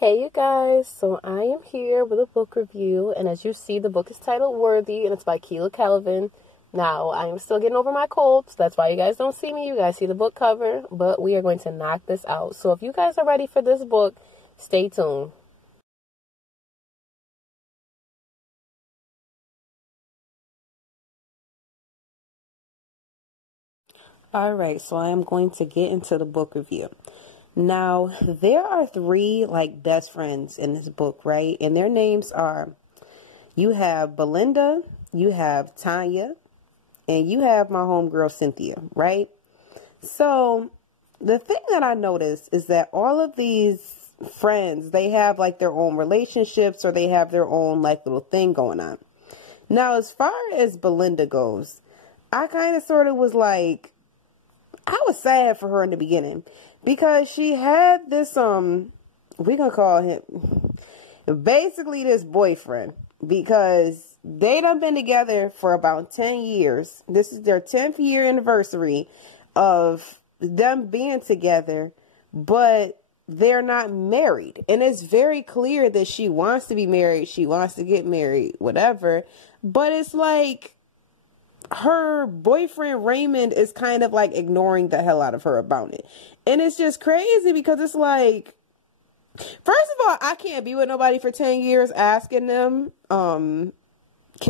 Hey you guys, so I am here with a book review, and as you see, the book is titled Worthy, and it's by Kela Calvin. Now, I am still getting over my cold, so that's why you guys don't see me. You guys see the book cover, but we are going to knock this out. So if you guys are ready for this book, stay tuned. Alright, so I am going to get into the book review. Now, there are three, best friends in this book, right? And their names are, you have Belinda, you have Tanya, and you have my homegirl Cynthia, right? So, the thing that I noticed is that all of these friends, they have, their own relationships, or they have their own, little thing going on. Now, as far as Belinda goes, I kind of sort of was like, I was sad for her in the beginning because she had this, we gonna call him basically this boyfriend, because they done been together for about 10 years. This is their 10th year anniversary of them being together, but they're not married. And it's very clear that she wants to be married. She wants to get married, whatever. But it's like, her boyfriend Raymond is kind of ignoring the hell out of her about it. And it's just crazy because it's like, first of all, I can't be with nobody for 10 years asking them, can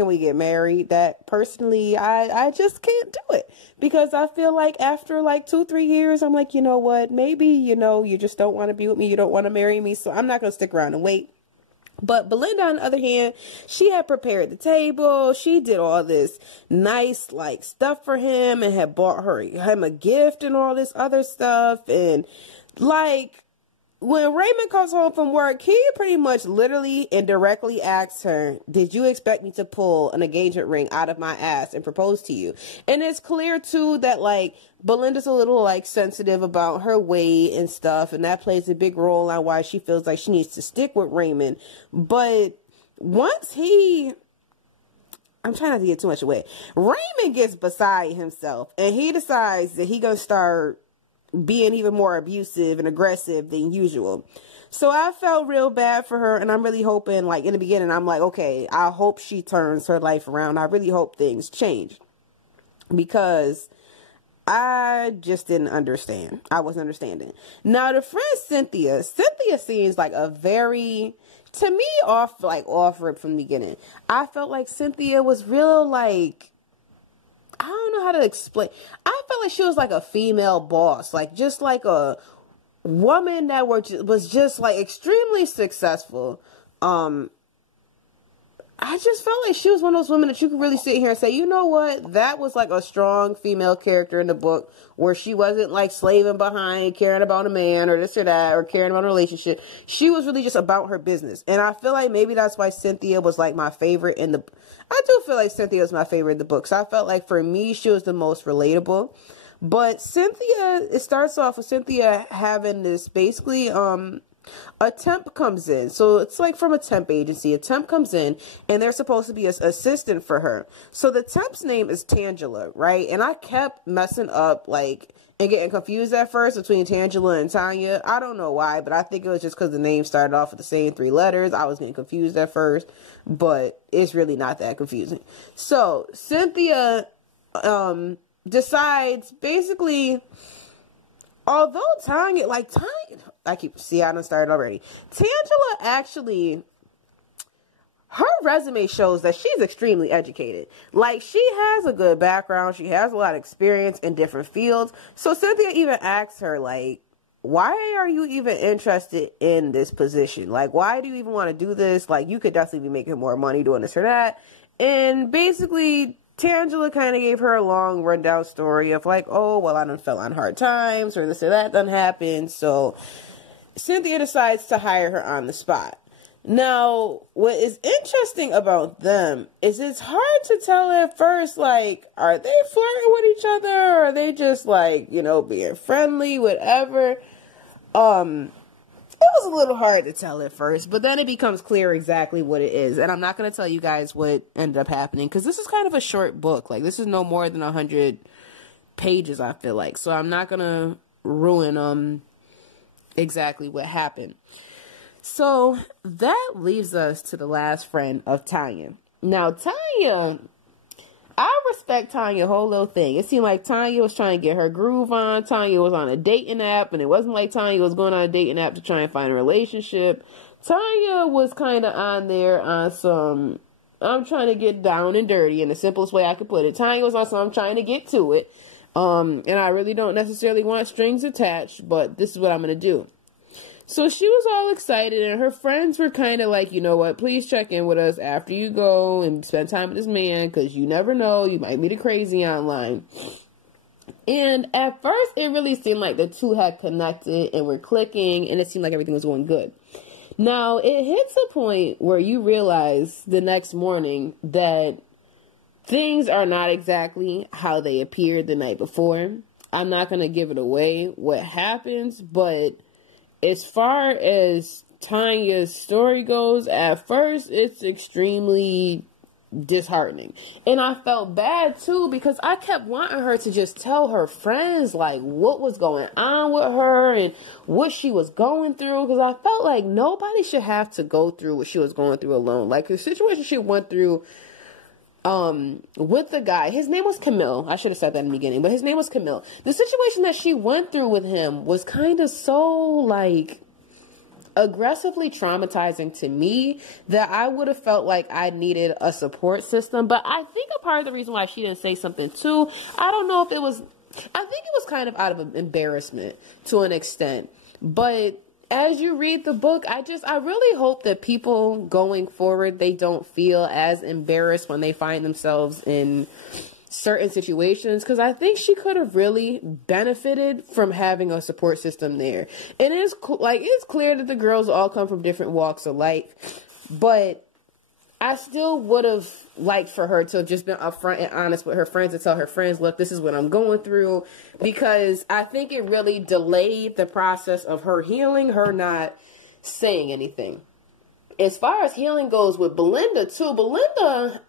we get married? That personally, I just can't do it, because I feel like after 2-3 years, I'm like, you know what, maybe, you just don't want to be with me. You don't want to marry me. So I'm not going to stick around and wait. But Belinda, on the other hand, she had prepared the table. She did all this nice, stuff for him, and had bought him a gift and all this other stuff. And, when Raymond comes home from work, he pretty much literally and directly asks her, did you expect me to pull an engagement ring out of my ass and propose to you? And it's clear, too, that, Belinda's a little, sensitive about her weight and stuff, and that plays a big role on why she feels like she needs to stick with Raymond. But once I'm trying not to get too much away. Raymond gets beside himself, and he decides that he gonna start being even more abusive and aggressive than usual. So I felt real bad for her, and I'm really hoping, in the beginning, I'm like, okay, I hope she turns her life around. I really hope things change, because I just didn't understand. I wasn't understanding. Now, the friend Cynthia seems like a very, to me, off rip from the beginning. I felt like Cynthia was real, I don't know how to explain. I felt like she was like a female boss, just like a woman that was just extremely successful. I just felt like she was one of those women that you could really sit here and say, you know what, that was a strong female character in the book, where she wasn't slaving behind, caring about a man or this or that, or caring about a relationship. She was really just about her business. And I feel like maybe that's why Cynthia was my favorite in the, I do feel like Cynthia was my favorite in the book. So I felt like for me, she was the most relatable. But Cynthia, it starts off with Cynthia having this basically, a temp comes in. So it's from a temp agency. A temp comes in, and they're supposed to be an assistant for her. So the temp's name is Tangela, right? And I kept messing up, and getting confused at first between Tangela and Tanya. I don't know why, but I think it was just because the name started off with the same 3 letters. I was getting confused at first, but it's really not that confusing. So Cynthia decides, basically, although Tanya, I done started already. Tangela actually, her resume shows that she's extremely educated. She has a good background. She has a lot of experience in different fields. So Cynthia even asks her, why are you even interested in this position? Why do you even want to do this? You could definitely be making more money doing this or that. And basically, Tangela kind of gave her a long rundown story of oh, well, I done fell on hard times, or this or that done happened. So Cynthia decides to hire her on the spot. Now, what is interesting about them is it's hard to tell at first, are they flirting with each other? Or are they just being friendly, whatever? It was a little hard to tell at first, but then it becomes clear exactly what it is. And I'm not going to tell you guys what ended up happening, because this is kind of a short book. This is no more than 100 pages, I feel like. So I'm not going to ruin exactly what happened. So that leaves us to the last friend of Tanya. Now, Tanya, I respect Tanya's whole little thing. It seemed like Tanya was trying to get her groove on. Tanya was on a dating app, and it wasn't like Tanya was going on a dating app to try and find a relationship. Tanya was kind of on there on some, I'm trying to get down and dirty in the simplest way I could put it. Tanya was on some, I'm trying to get to it. And I really don't necessarily want strings attached, but this is what I'm going to do. So she was all excited, and her friends were kind of like, you know what, please check in with us after you go and spend time with this man, because you never know, you might meet a crazy online. And at first, it really seemed like the two had connected and were clicking, and it seemed like everything was going good. Now, it hits a point where you realize the next morning that things are not exactly how they appeared the night before. I'm not going to give it away what happens, but as far as Tanya's story goes, at first, it's extremely disheartening. And I felt bad, too, because I kept wanting her to just tell her friends, like, what was going on with her and what she was going through. Because I felt like nobody should have to go through what she was going through alone. Like, the situation she went through with the guy, his name was Camille. I should have said that in the beginning, but his name was Camille. The situation that she went through with him was kind of so, like, aggressively traumatizing to me that I would have felt like I needed a support system. But I think a part of the reason why she didn't say something too, I don't know if it was, I think it was kind of out of embarrassment to an extent. But as you read the book, I really hope that people going forward, they don't feel as embarrassed when they find themselves in certain situations, because I think she could have really benefited from having a support system there. And it's clear that the girls all come from different walks of life, but I still would have liked for her to have just been upfront and honest with her friends and tell her friends, look, this is what I'm going through, because I think it really delayed the process of her healing, her not saying anything. As far as healing goes with Belinda, too, Belinda,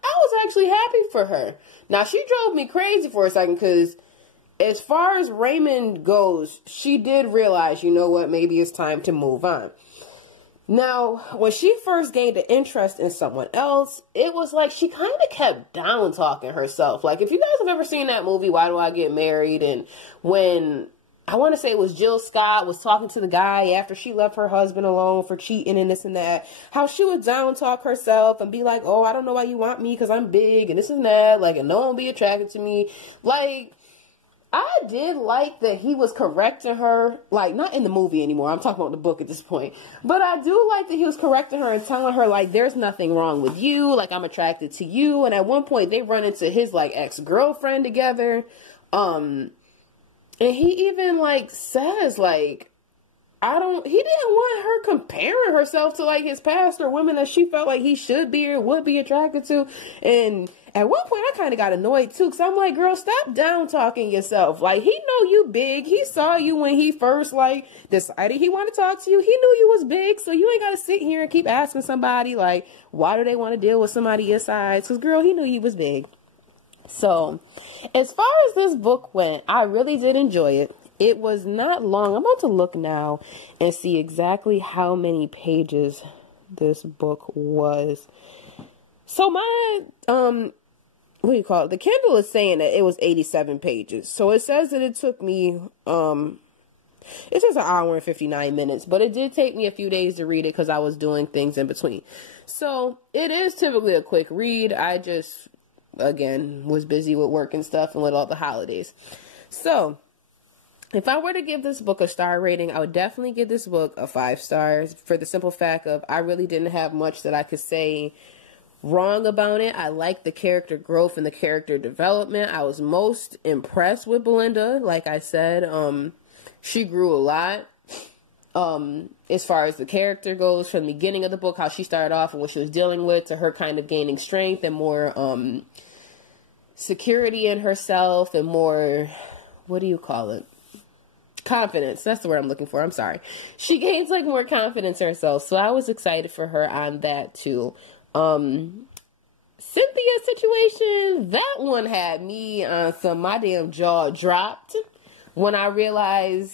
I was actually happy for her. Now, she drove me crazy for a second, because as far as Raymond goes, she did realize, you know what, maybe it's time to move on. Now, when she first gained an interest in someone else, it was like she kind of kept down-talking herself. Like, if you guys have ever seen that movie, Why Do I Get Married? And when, I want to say it was Jill Scott was talking to the guy after she left her husband alone for cheating and this and that, how she would down-talk herself and be like, oh, I don't know why you want me because I'm big and this and that, like, and no one will be attracted to me. Like, I did like that he was correcting her, like, not in the movie anymore, I'm talking about the book at this point, but I do like that he was correcting her and telling her, like, there's nothing wrong with you, like, I'm attracted to you. And at one point, they run into his, like, ex-girlfriend together, and he even, like, says, like, he didn't want her comparing herself to, like, his past or women that she felt like he should be or would be attracted to. And at one point, I kind of got annoyed, too, because I'm like, girl, stop down-talking yourself. Like, he know you big. He saw you when he first, like, decided he wanted to talk to you. He knew you was big, so you ain't got to sit here and keep asking somebody, like, why do they want to deal with somebody your size? Because, girl, he knew you was big. So, as far as this book went, I really did enjoy it. It was not long. I'm about to look now and see exactly how many pages this book was. So my, what do you call it? The Kindle is saying that it was 87 pages. So it says that it took me, it says an hour and 59 minutes, but it did take me a few days to read it because I was doing things in between. So it is typically a quick read. I just, again, was busy with work and stuff and with all the holidays. So if I were to give this book a star rating, I would definitely give this book a 5 stars for the simple fact of I really didn't have much that I could say wrong about it. I liked the character growth and the character development. I was most impressed with Belinda. Like I said, she grew a lot. As far as the character goes, from the beginning of the book, how she started off and what she was dealing with, to her kind of gaining strength and more security in herself and more, what do you call it? Confidence. That's the word I'm looking for. I'm sorry. She gains like more confidence in herself. So I was excited for her on that too. Cynthia's situation, that one had me on my damn jaw dropped when I realized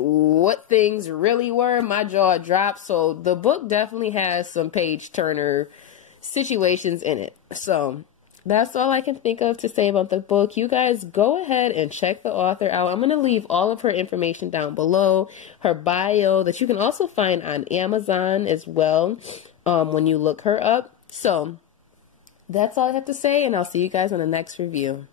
what things really were, my jaw dropped. So the book definitely has some page turner situations in it. So that's all I can think of to say about the book. You guys go ahead and check the author out. I'm going to leave all of her information down below, her bio that you can also find on Amazon as well when you look her up. So that's all I have to say, and I'll see you guys on the next review.